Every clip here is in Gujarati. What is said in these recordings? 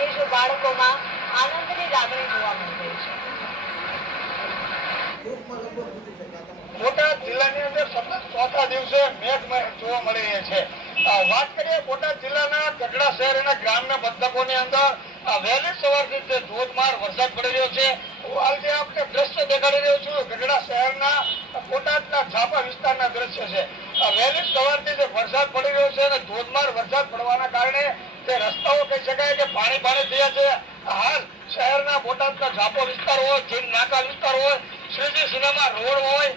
સાથે જ બાળકોમાં આનંદની લાગણી જોવા મળી રહી છે। બોટાદ જિલ્લાની અંદર સતત ચોથા દિવસે મેઘમહેર જોવા મળી રહી છે। વાત કરીએ બોટાદ જિલ્લાના ગઢડા શહેર અને ગ્રામ્ય પંથકોની અંદર વહેલી સવારથી જે ધોધમાર વરસાદ પડી રહ્યો છે। હાલ જે આપણે દ્રશ્ય દેખાડી રહ્યો છું ગઢડા શહેરના બોટાદના ઝાપા વિસ્તારના દ્રશ્ય છે। વહેલી સવારથી જે વરસાદ પડી રહ્યો છે અને ધોધમાર વરસાદ પડવાના કારણે જે રસ્તાઓ કહી શકાય કે પાણી થયા છે। હાલ શહેરના બોટાદના ઝાપો વિસ્તાર હોય, જીન નાકા વિસ્તાર હોય, શ્રીજી સિનેમા રોડ હોય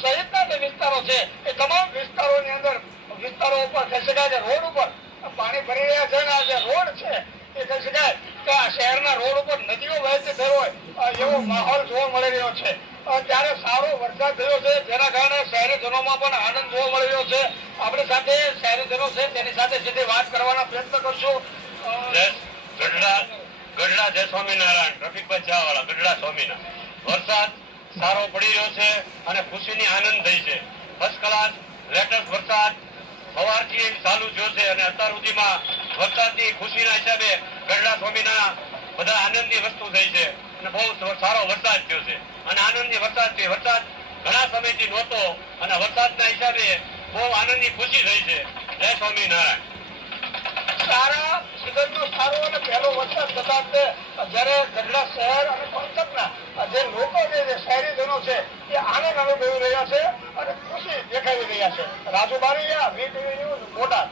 સહિતના જે વિસ્તારો છે એ તમામ વિસ્તારો ઉપર કહી શકાય કે રોડ ઉપર પાણી ભરી રહ્યા છે અને આ જે રોડ છે એ કહી શકાય કે આ શહેરના રોડ ઉપર નદીઓ વહેતી થઈ હોય એવો માહોલ જોવા મળી રહ્યો છે। ત્યારે સારો વરસાદ થયો છે જેના કારણે શહેરીજનોમાં પણ આનંદ જોવા મળી રહ્યો છે। આપણી સાથે શહેરીજનો છે તેની સાથે સીધી વાત કરવાનો પ્રયત્ન કરશું। ગઢડા જય સ્વામિનારાયણ, રફીકભાઈ ચાવાળા, ગઢડા સ્વામિનારાયણ। વરસાદ સારો પડી રહ્યો છે અને ખુશીની આનંદ થઈ છે। ફર્સ્ટ ક્લાસ લેટેસ્ટ વરસાદ સવારથી ચાલુ થયો છે અને અત્યાર સુધીમાં વરસાદની ખુશીના હિસાબે ગઢડા સ્વામીના બધા આનંદની વસ્તુ થઈ છે અને બહુ સારો વરસાદ થયો છે અને આનંદની વરસાદ છે। વરસાદ ઘણા સમયથી નહોતો અને વરસાદના હિસાબે બહુ આનંદની ખુશી થઈ છે। જય સ્વામિનારાયણ। સારા સિઝનનો સારો અને પહેલો વરસાદ થતા જ્યારે ગઢડા શહેર અને પંથકના જે લોકો છે જે શહેરીજનો છે એ આનંદ અનુભવી રહ્યા છે અને ખુશી દેખાઈ રહ્યા છે। Raju Baraiya, VTV news, Botad.